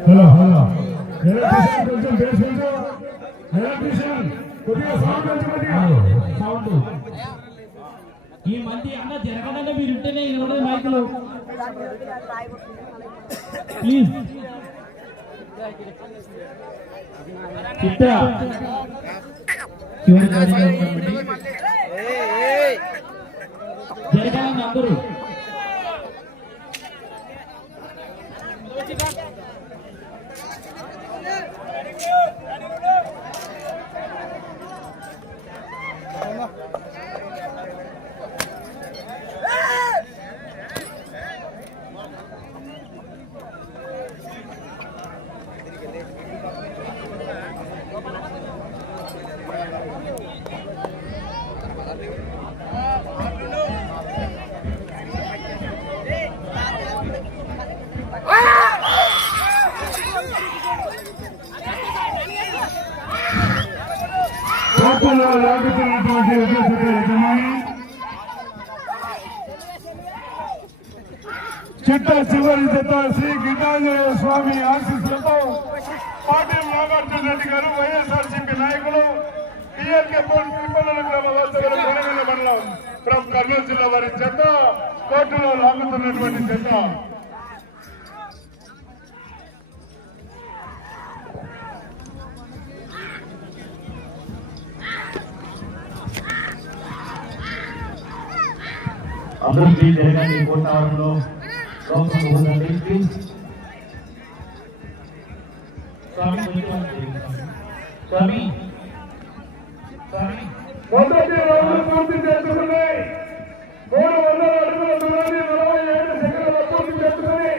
Hello hello electrician కొంచెం bass కొంచెం electrician కొద్దిగా సౌండ్ సౌండ్ ఈ మంది అన్న జరగదంటే మీరు ఉంటేనే ఇవ్వడే మైకులు. ప్లీజ్ చిత్ర అందరూ గిడ్డాంజనేయ స్వామి ఆశీస్సులతో పాటిల్ నాగార్జున రెడ్డి గారు వైఎస్ఆర్సీపీ నాయకులు పిఎల్కే మండలం ఫ్రమ్ కర్నూలు జిల్లా వారి చెత్త కోర్టులో లాగుతున్నటువంటి చెత్త అభివృద్ధి జరగాలి కోటావరంలో లోపం ఉందండి. ప్లీజ్ స్వామి స్వామి మొదటి రౌండ్ పూర్తి చేసుకున్నాయి మూడు వందల అడుగుల దూరాన్ని నలభై ఏడు సెకండ్ల పూర్తి చేసుకుని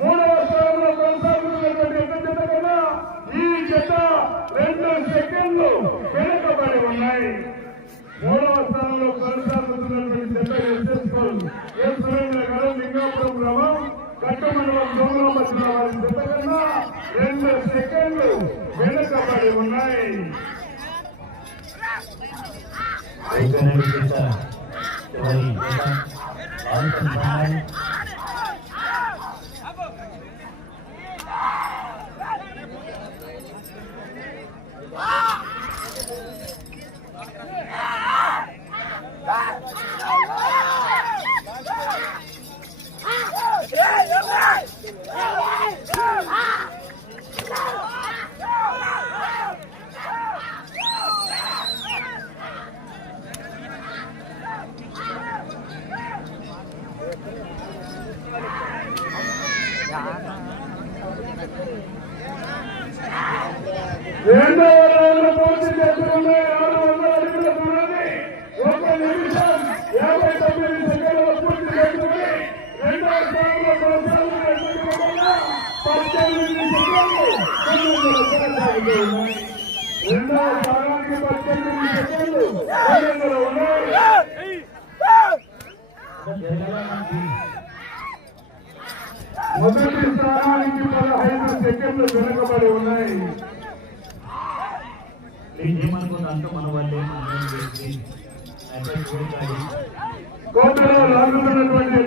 మూడవ స్థానంలో కొనసాగుతున్నటువంటి ఎద్దు జత కన్నా ఈ జత రెండు సెకండ్లు వెనుకబడి ఉన్నాయి మూడవ స్థానంలో కొనసాగుతున్నటువంటి జత ఎస్ఎస్ఎల్ ఎస్ సురేంద్ర గారు లింగాపురం గ్రామం కట్టమండలం దొంగల జిల్లా వారి జత కన్నా రెండు సెకండ్లు వెనుకబడి ఉన్నాయి చివరి జత అనుసంధానం రెండవ రౌండ్ పూర్తి చేసుకున్నాయి ఆరు వందల అడుగుల దూరాన్ని ఒక నిమిషం యాభై తొమ్మిది సెకండ్ల పూర్తి చేసుకుని రెండవ స్థానంలో కొనసాగుతున్నటువంటి వల్ల పద్దెనిమిది సెకండ్లు ముందంజలో కొనసాగుతున్నాయి. రెండవ స్థానానికి పద్దెనిమిది సెకండ్లు ముందంజలో ఉన్నాయి మొదటి స్థానానికి పదహైదు సెకండ్లు వెనుకబడి ఉన్నాయి ప్లీజ్ మన కోటలో లాగుతున్నటువంటి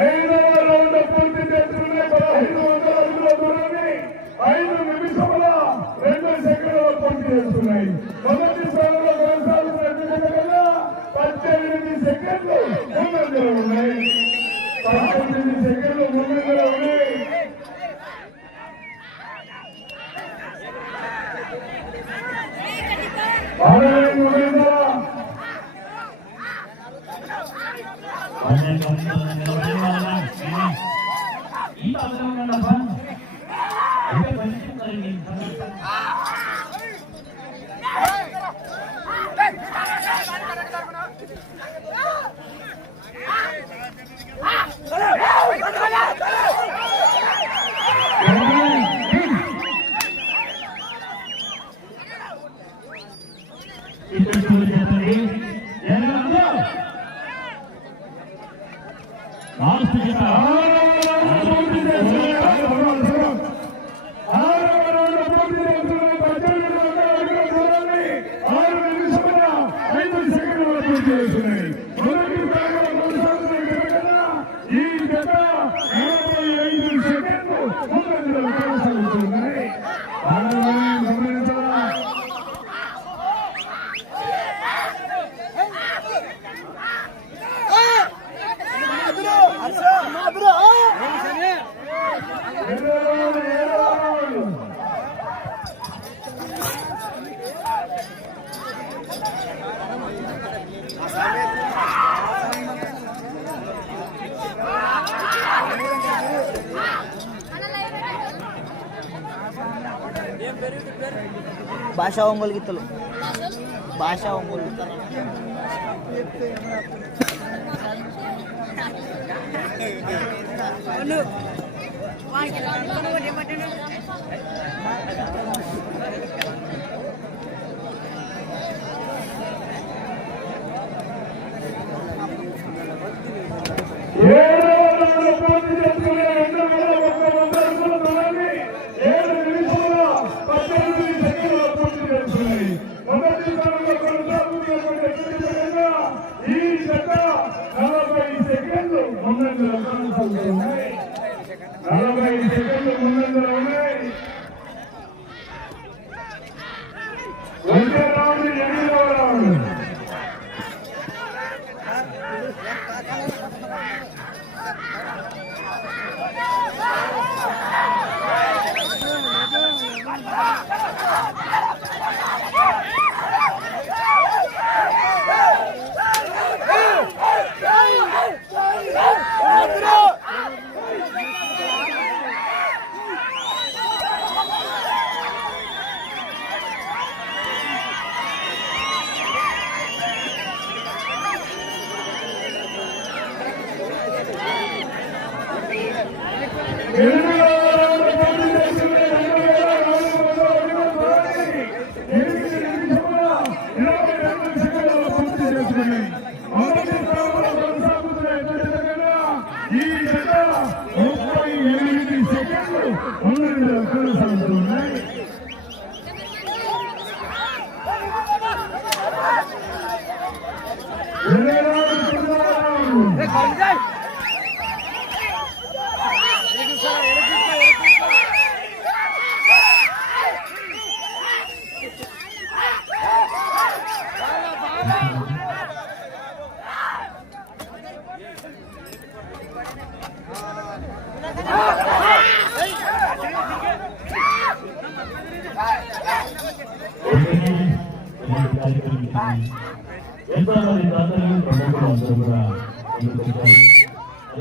ఐదవ రౌండ్ పూర్తి చేస్తున్నాయి పదహైదు వందల అడుగుల దూరాన్ని ఐదు నిమిషముల రెండు సెకండ్లలో పూర్తి చేస్తున్నాయి మొదటి స్థానంలో కొనసాగుతున్న కన్నా పద్దెనిమిది సెకండ్లు ముందంజలో ఉన్నాయి పద్దెనిమిది సెకండ్లు ముందంజలో ఉన్నాయి బాలయ్య ముగిందా ఇప్పుడు చేస్తుంది ఎందుకంటే లాస్ట్ భాషా ఒంగోలు గీతలు భాషా ఒంగోలు. గీతలు Hey, come on, guys! కొనసాగుతున్నాయి ఎంతో మంది దాతలు ప్రముఖులు అందరూ కూడా ముందుకొచ్చారు.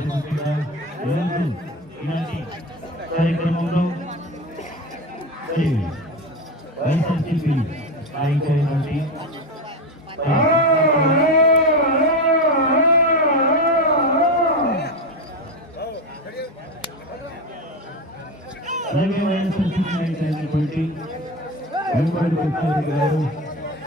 ముఖ్యంగా ఈరోజు ఇలాంటి కార్యక్రమంలో వైఎస్ఆర్సీపీ రాయించేటువంటి అలాగే నాయకులైనటువంటి వెంబడి కృష్ణారెడ్డి గారు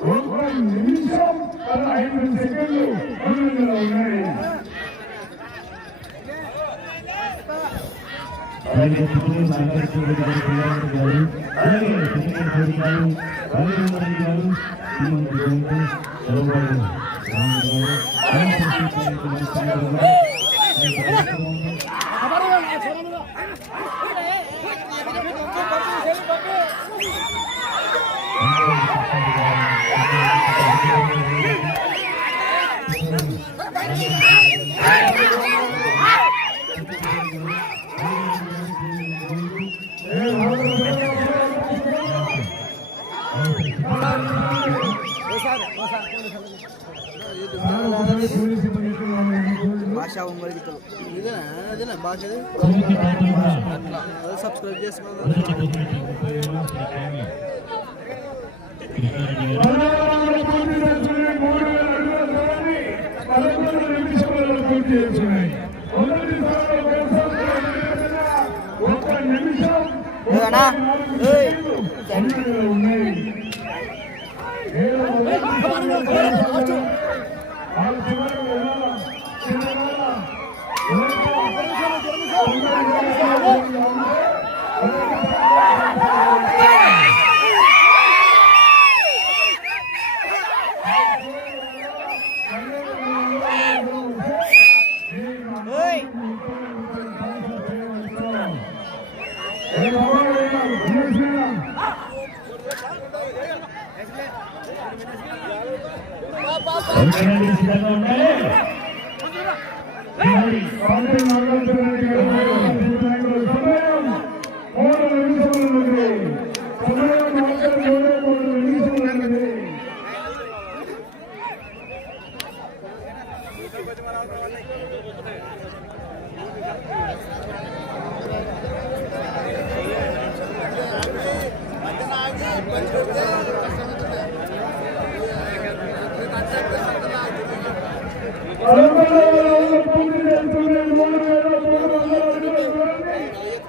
ప్రదర్శించినటువంటి నిమిషం ఐదు సెకండ్లు ముందులో ఉన్నాయి అలాగే చిత్తూరు నాగేశ్వర రెడ్డి గారు పిల్లారెడ్డి గారు అలాగే చిత్తూరు రెడ్డి గారు రవికుమార్ గారు శ్రీమంతి గోవింద్ చదవబాబు రాముడు గారు వైఎస్ఆర్ సిపి నాయకులు చంద్రబాబు గారు అలాగే కార్యక్రమంలో భాష ఒంగోలు గీతలు ఇదేనా అదేనా భాష సునీత టాటా కూడా అదే సబ్స్క్రైబ్ చేసుకున్నాను మొదటి బహుమతి ముప్పై వేలు శ్రీ కేవీ కృష్ణారెడ్డి గారు ఏమన్నా? ఏయ్. ఏయ్. వెళ్ళడానికి సిద్ధంగా ఉండాలి శ్రీహరి పార్టీ నాగార్జున రెడ్డి గారు సమయం మూడు నిమిషములు ఉన్నది సమయం మాత్రం మూడే మూడు నిమిషములు ఉన్నది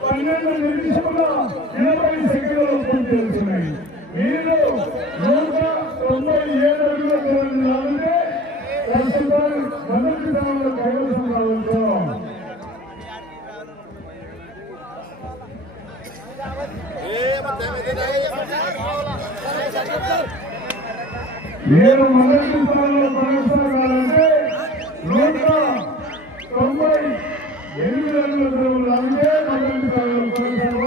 పన్నెండు నిమిషముల ఇరవై తెలుసున్నాయి మీరు నూట తొంభై ఏడు అడుగుల దూరం ప్రస్తుతం మొదటి స్థానంలో కైవసం కావచ్చు. మీరు మొదటి స్థానంలో కొనసాగాలంటే నూట తొంభై ఎనిమిది అడుగుల దూరం మొదటి స్థానంలో కొనసాగవచ్చు